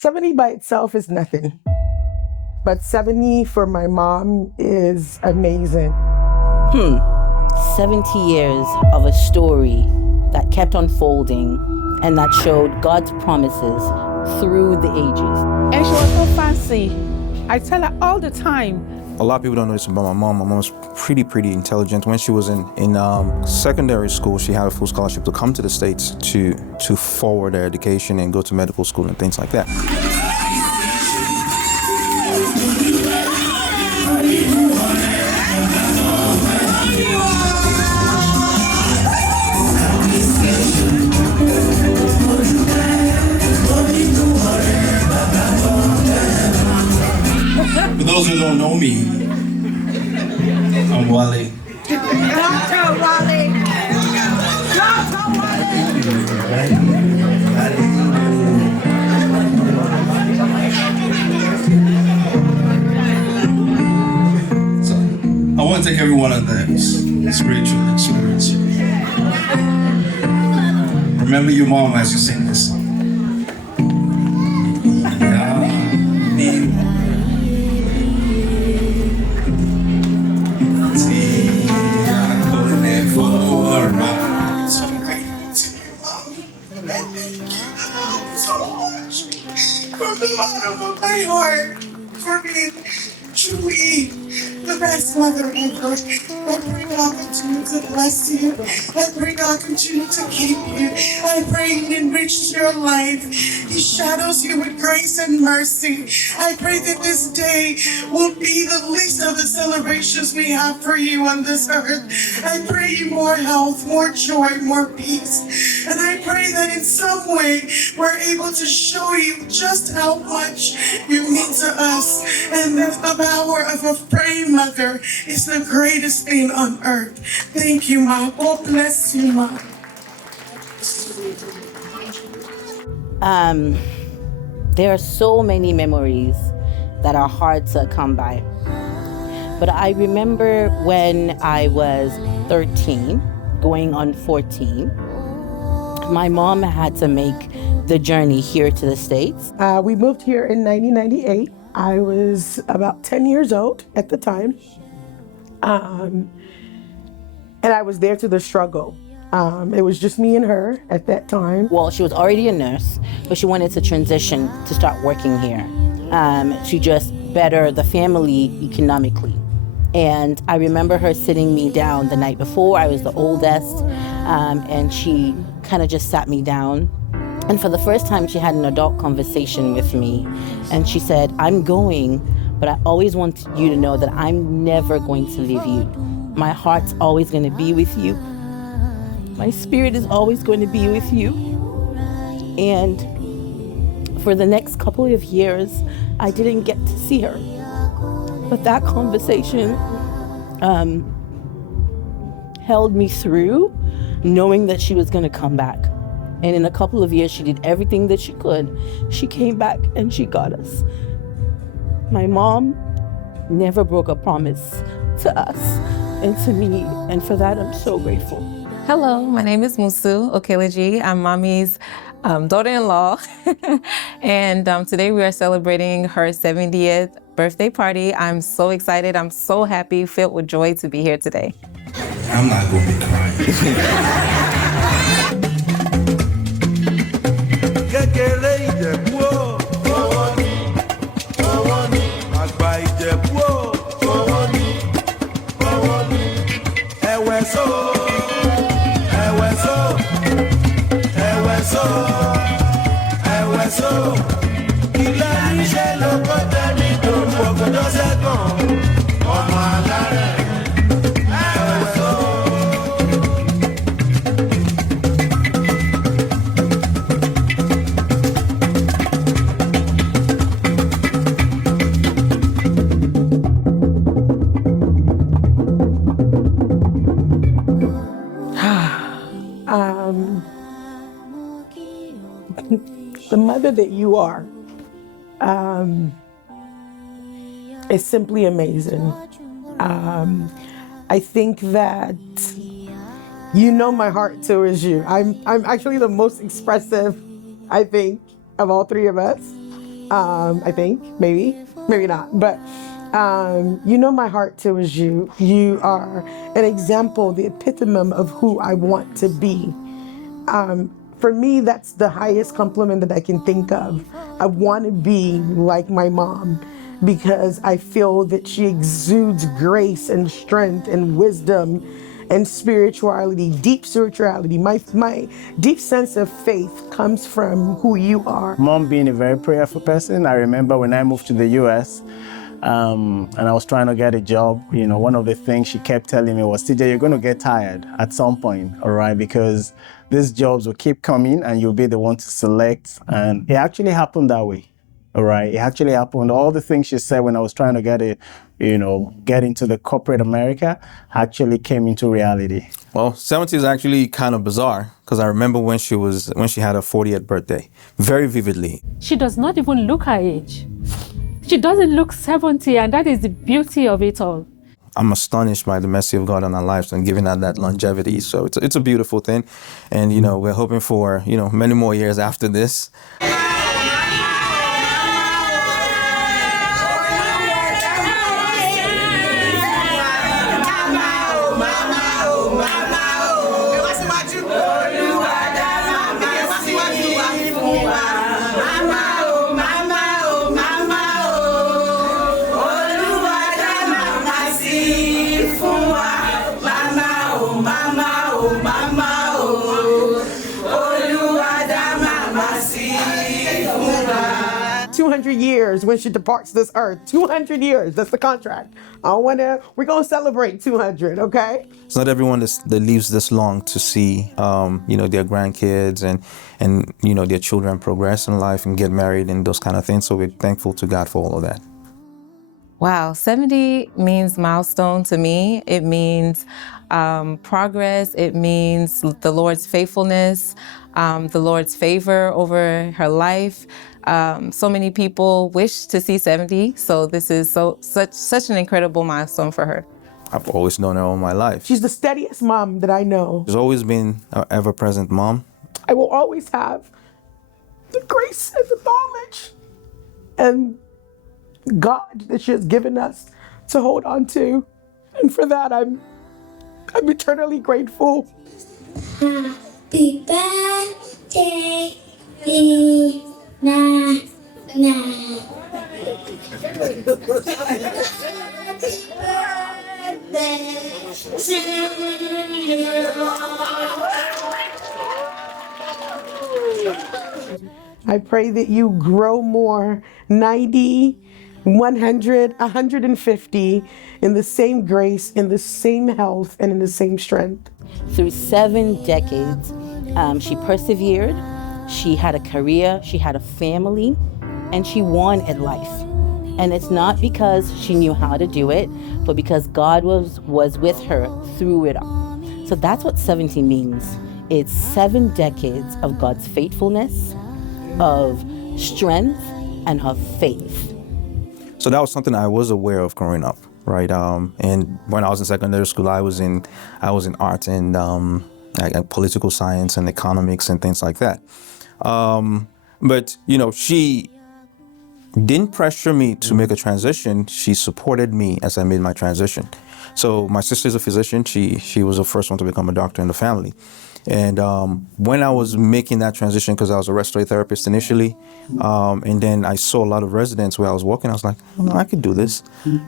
70 by itself is nothing, but 70 for my mom is amazing. 70 years of a story that kept unfolding and that showed God's promises through the ages. And she was so fancy. I tell her all the time. A lot of people don't know this about my mom. My mom was pretty intelligent. When she was in secondary school, she had a full scholarship to come to the States to forward her education and go to medical school and things like that. For those who don't know me, I'm Wale. So, I want to take everyone on this spiritual experience. Remember your mom as you sing this song. From the bottom of my heart, for being truly the best mother ever. I pray God continue to bless you. I pray God continue to keep you. I pray He enriches your life. He shadows you with grace and mercy. I pray that this day will be the least of the celebrations we have for you on this earth. I pray you more health, more joy, more peace. And I pray that in some way we're able to show you just how much you mean to us, and that the power of a praying mother is the greatest thing on earth. Thank you, Ma. God bless you, Ma. There are so many memories that are hard to come by. But I remember when I was 13, going on 14, my mom had to make the journey here to the States. We moved here in 1998. I was about 10 years old at the time. And I was there to the struggle. It was just me and her at that time. Well, she was already a nurse, but she wanted to transition to start working here to just better the family economically. And I remember her sitting me down the night before. I was the oldest, and she kind of just sat me down. And for the first time, she had an adult conversation with me. And she said, I'm going, but I always want you to know that I'm never going to leave you. My heart's always going to be with you. My spirit is always going to be with you. And for the next couple of years, I didn't get to see her. But that conversation held me through, knowing that she was going to come back. And in a couple of years, she did everything that she could. She came back and she got us. My mom never broke a promise to us and to me. And for that, I'm so grateful. Hello, my name is Musu Okeleji. I'm Mommy's daughter-in-law. And today we are celebrating her 70th birthday party. I'm so excited. I'm so happy, filled with joy to be here today. I'm not going to be crying. The mother that you are is simply amazing. I think that you know my heart towards you. I'm actually the most expressive, I think, of all three of us. I think, maybe not. But you know my heart towards you. You are an example, the epitome of who I want to be. For me, that's the highest compliment that I can think of. I want to be like my mom because I feel that she exudes grace and strength and wisdom and spirituality, deep spirituality. My deep sense of faith comes from who you are. Mom being a very prayerful person, I remember when I moved to the US, and I was trying to get a job, one of the things she kept telling me was, TJ, you're going to get tired at some point, all right? Because these jobs will keep coming and you'll be the one to select. And it actually happened that way, all right? It actually happened. All the things she said when I was trying to get into the corporate America actually came into reality. Well, 70 is actually kind of bizarre because I remember when she had her 40th birthday, very vividly. She does not even look her age. She doesn't look 70, and that is the beauty of it all. I'm astonished by the mercy of God in our lives and giving her that longevity. So it's a beautiful thing. And, we're hoping for, many more years after this. Years when she departs this earth. 200 years, that's the contract. We're gonna celebrate 200, okay? It's not everyone that lives this long to see, their grandkids and their children progress in life and get married and those kind of things. So we're thankful to God for all of that. Wow, 70 means milestone to me. It means progress. It means the Lord's faithfulness, the Lord's favor over her life. So many people wish to see 70, so this is such an incredible milestone for her. I've always known her all my life. She's the steadiest mom that I know. She's always been an ever-present mom. I will always have the grace and the knowledge and God that she has given us to hold on to. And for that, I'm eternally grateful. Happy birthday, Na. Happy birthday to you. I pray that you grow more, 90, 100, 150, in the same grace, in the same health, and in the same strength. Through 7 decades, she persevered, she had a career, she had a family, and she won at life. And it's not because she knew how to do it, but because God was with her through it all. So that's what 70 means. It's 7 decades of God's faithfulness, of strength, and of faith. So that was something I was aware of growing up, right? And when I was in secondary school, I was in art and political science and economics and things like that. But she didn't pressure me to make a transition. She supported me as I made my transition. So my sister's a physician. She was the first one to become a doctor in the family. And when I was making that transition, because I was a respiratory therapist initially, and then I saw a lot of residents where I was working, I was like, I could do this.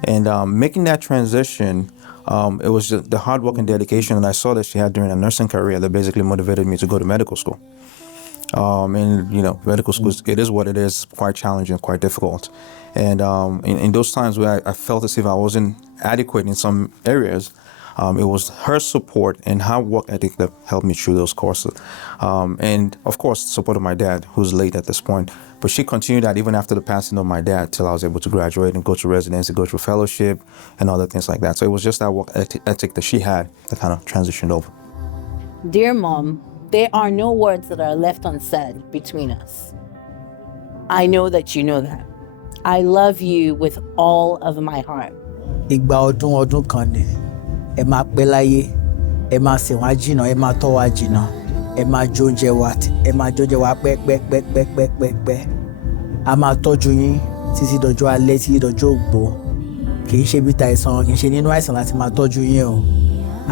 And making that transition, it was just the hard work and dedication that I saw that she had during her nursing career that basically motivated me to go to medical school. And medical school, it is what it is, quite challenging, quite difficult. And in those times where I felt as if I wasn't adequate in some areas, it was her support and her work ethic that helped me through those courses. And of course, the support of my dad, who's late at this point. But she continued that even after the passing of my dad till I was able to graduate and go to residency, go through fellowship and other things like that. So it was just that work ethic that she had that kind of transitioned over. Dear Mom, there are no words that are left unsaid between us. I know that you know that. I love you with all of my heart. Ìgbà ọdún kan ni, ẹ máa pẹ́ láyé, ẹ máa sìn wá jìnnà, ẹ máa tọ́ wá jìnnà, ẹ máa jóúnjẹ wá pẹ́. a máa tọ́jú yín títí dọjọ́ alẹ́ títí dọjọ́ ògbó kì í ṣe bí ta àìsàn kì í ṣe nínú àìsàn láti máa tọ́jú yín o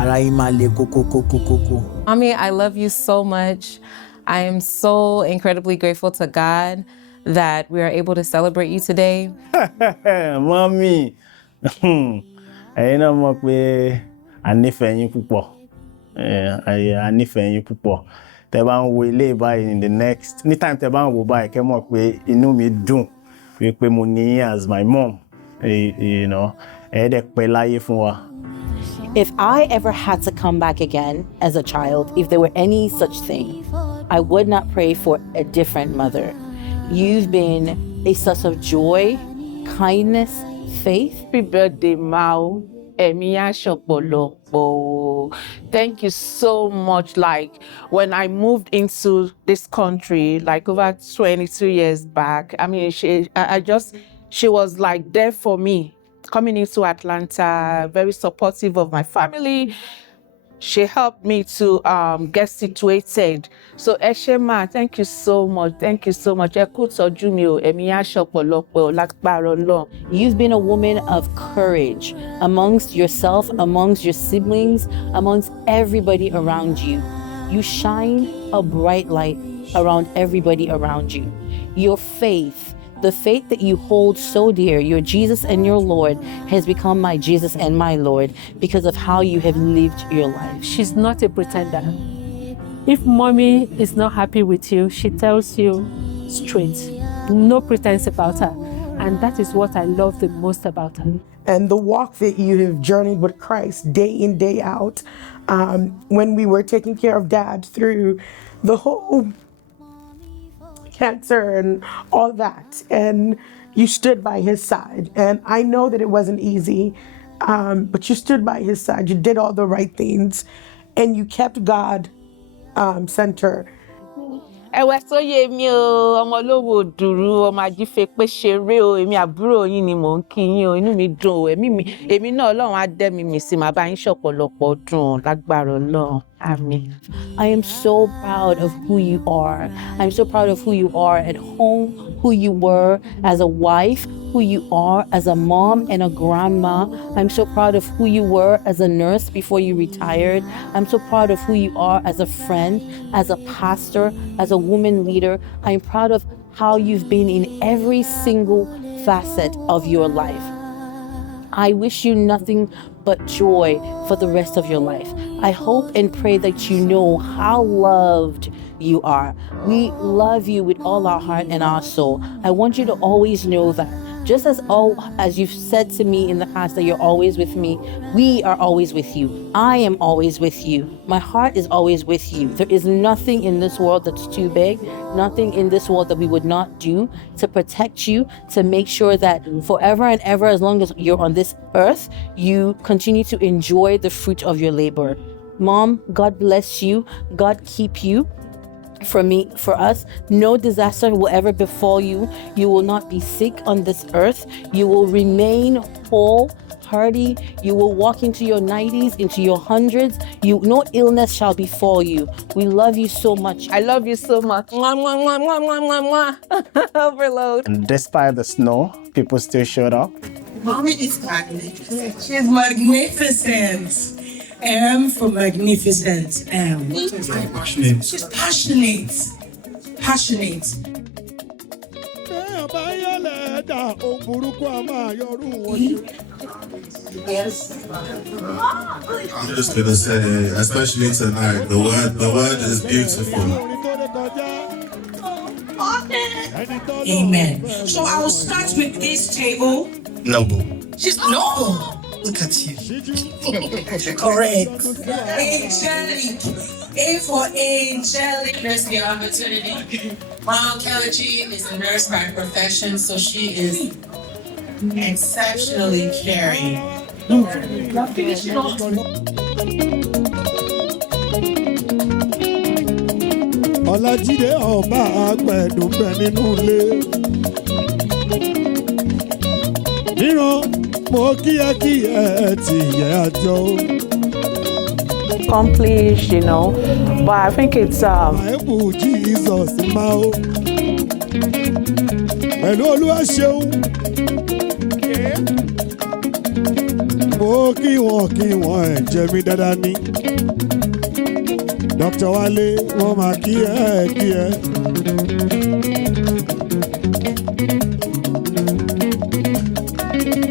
ara yín máa le kókókókókó. Mommy, I love you so much. I am so incredibly grateful to God that we are able to celebrate you today. Mommy, ẹ̀yin náà mọ̀ pé a nífẹ̀ẹ́ yín púpọ̀. A nífẹ̀ẹ́ yín púpọ̀. Tẹ́ bá ń wo ilé báyìí in the next anytime tẹ́ bá ń wo báyìí kẹ́ mọ̀ pé inú mi dùn pé mo ní yín as my mom. You know, ẹ dẹ̀ pẹ́ láyé fún wa. If I ever had to come back again as a child, if there were any such thing, I would not pray for a different mother. You've been a source of joy, kindness, faith. Happy birthday, Mao. Emiya Shopolopo. Thank you so much. Like when I moved into this country, like over 22 years back, I mean, she was like there for me. Coming into Atlanta, very supportive of my family. She helped me to get situated. So Eshema, thank you so much. Thank you so much. You've been a woman of courage amongst yourself, amongst your siblings, amongst everybody around you. You shine a bright light around everybody around you. Your faith, the faith that you hold so dear, your Jesus and your Lord, has become my Jesus and my Lord because of how you have lived your life. She's not a pretender. If mommy is not happy with you, she tells you straight. No pretense about her. And that is what I love the most about her. And the walk that you have journeyed with Christ day in, day out, when we were taking care of Dad through the whole cancer and all that, and you stood by his side. And I know that it wasn't easy, but you stood by his side. You did all the right things, and you kept God center. Ẹ̀wẹ̀ tó yé mi o, ọmọ olówó òdùrú, ọmọ ajífẹ́ pé ṣeré o, èmi àbúrò yín ni mò ń kí yín o, inú mi dùn o, èmi náà Ọlọ́run á dẹ́ mi mì sí, màá bá yín ṣọ̀pọ̀lọpọ̀ ọdún lágbára Ọlọ́run. Amen. I am so proud of who you are. I'm so proud of who you are at home, who you were as a wife, who you are as a mom and a grandma. I'm so proud of who you were as a nurse before you retired. I'm so proud of who you are as a friend, as a pastor, as a woman leader. I'm proud of how you've been in every single facet of your life. I wish you nothing but joy for the rest of your life. I hope and pray that you know how loved you are. We love you with all our heart and our soul. I want you to always know that. Just as you've said to me in the past that you're always with me, we are always with you. I am always with you. My heart is always with you. There is nothing in this world that's too big, nothing in this world that we would not do to protect you, to make sure that forever and ever, as long as you're on this earth, you continue to enjoy the fruit of your labor. Mom, God bless you. God keep you. For us, no disaster will ever befall you. You will not be sick on this earth. You will remain whole, hearty. You will walk into your 90s, into your 100s. No illness shall befall you. We love you so much. I love you so much. Mwah, mwah, mwah, mwah, mwah, mwah, mwah. Overload. And despite the snow, people still showed up. Mommy is magnificent. She's magnificent. M for magnificent. M. She's passionate. Passionate. Yes. I'm just gonna say, especially tonight, the word is beautiful. Amen. So I will start with this table. Noble. She's noble. Look at you. Correct. Angelic. A for angelic. There's the opportunity. Mom Kelly G is a nurse by profession, so she is exceptionally caring. Ọlájídé ọba àgbẹ̀dùn bẹ nínú ilé. Níran mo kíyẹ́kíyẹ́ tìyẹ́ àjọ. Accomplished, but I think it's Bible Jesus máa ó. pẹ̀lú olúwa ṣeun. Mo kí wọn ẹ̀ jẹ́ mi dáadáa ní. Dr. Wálé wọ́n máa kí ẹ.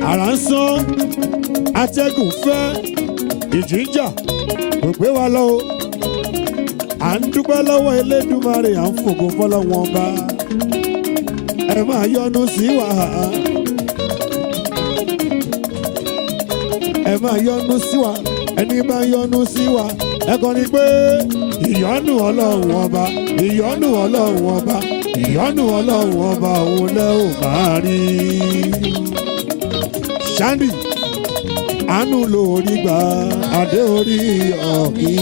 Àrà ń sán, atẹ́gùn fẹ́, ìjì ń jà, kò gbé wa lọ o. À ń dúpẹ́ lọ́wọ́ Elédùmarè, à ń fògo fọ́lọ́wọ́n bá. Ẹ máa yọ́nú sí wa. Ẹ máa yọ́nú sí wa. Ẹni bá yọ́nú sí wa. Ẹ kọrin pé ìyọ́nú Ọlọ́run ọba, ìyọ́nú Ọlọ́run ọba, ìyọ́nú Ọlọ́run ọba òun lẹ́ ò máa rí. Ṣáńdì, àánú lórí gbà, adé orí ọ̀kí.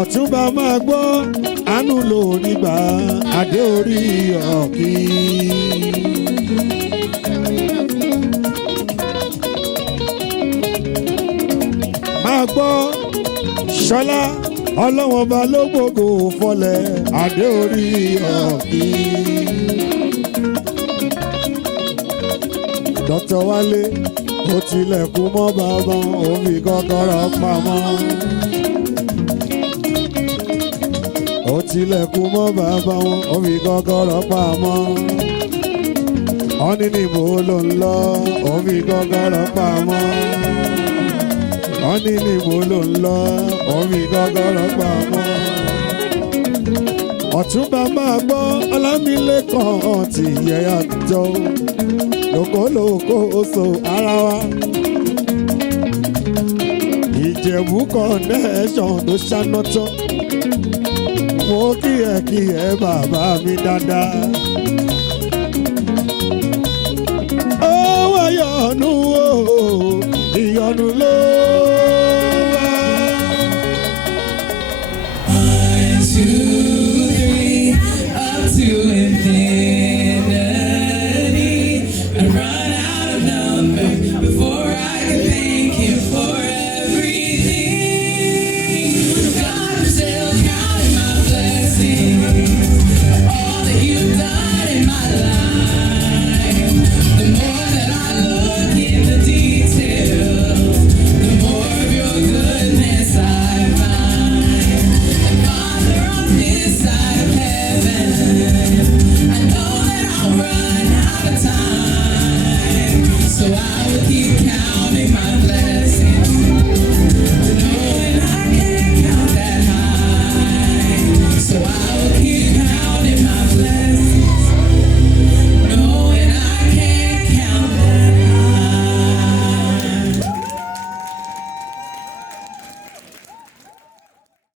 Ọ̀túnba máa gbọ́, àánú lórí gbà, adé orí ọ̀kí. Máa gbọ́, Ṣọlá ọlọ́wọ́n ọba ló gbogbo fọlẹ̀, adé orí ọ̀kí. Dr. Wálé ó tilẹ̀kùn mọ́ bàbá, ó fi kọ́kọ́rọ́ pamọ́. Ó tilẹ̀kùn mọ́ bàbá wọn, ó fi kọ́kọ́rọ́ pamọ́. Wọ́n ní níbo ló ń lọ, ó fi kọ́kọ́rọ́ pamọ́. Wọ́n ní níbo ló ń lọ, ó fi kọ́kọ́rọ́ pamọ́. Ọ̀túnba máa gbọ́ Ọlámilékan tí yẹ yàtọ̀, lókòlókò oṣù ara wa. Ìjẹ̀bú connection tó ṣáná tán. Mo kí ẹ bàbá mi dáadáa. Ó wá yọ̀nù o, ìyọ̀nù ló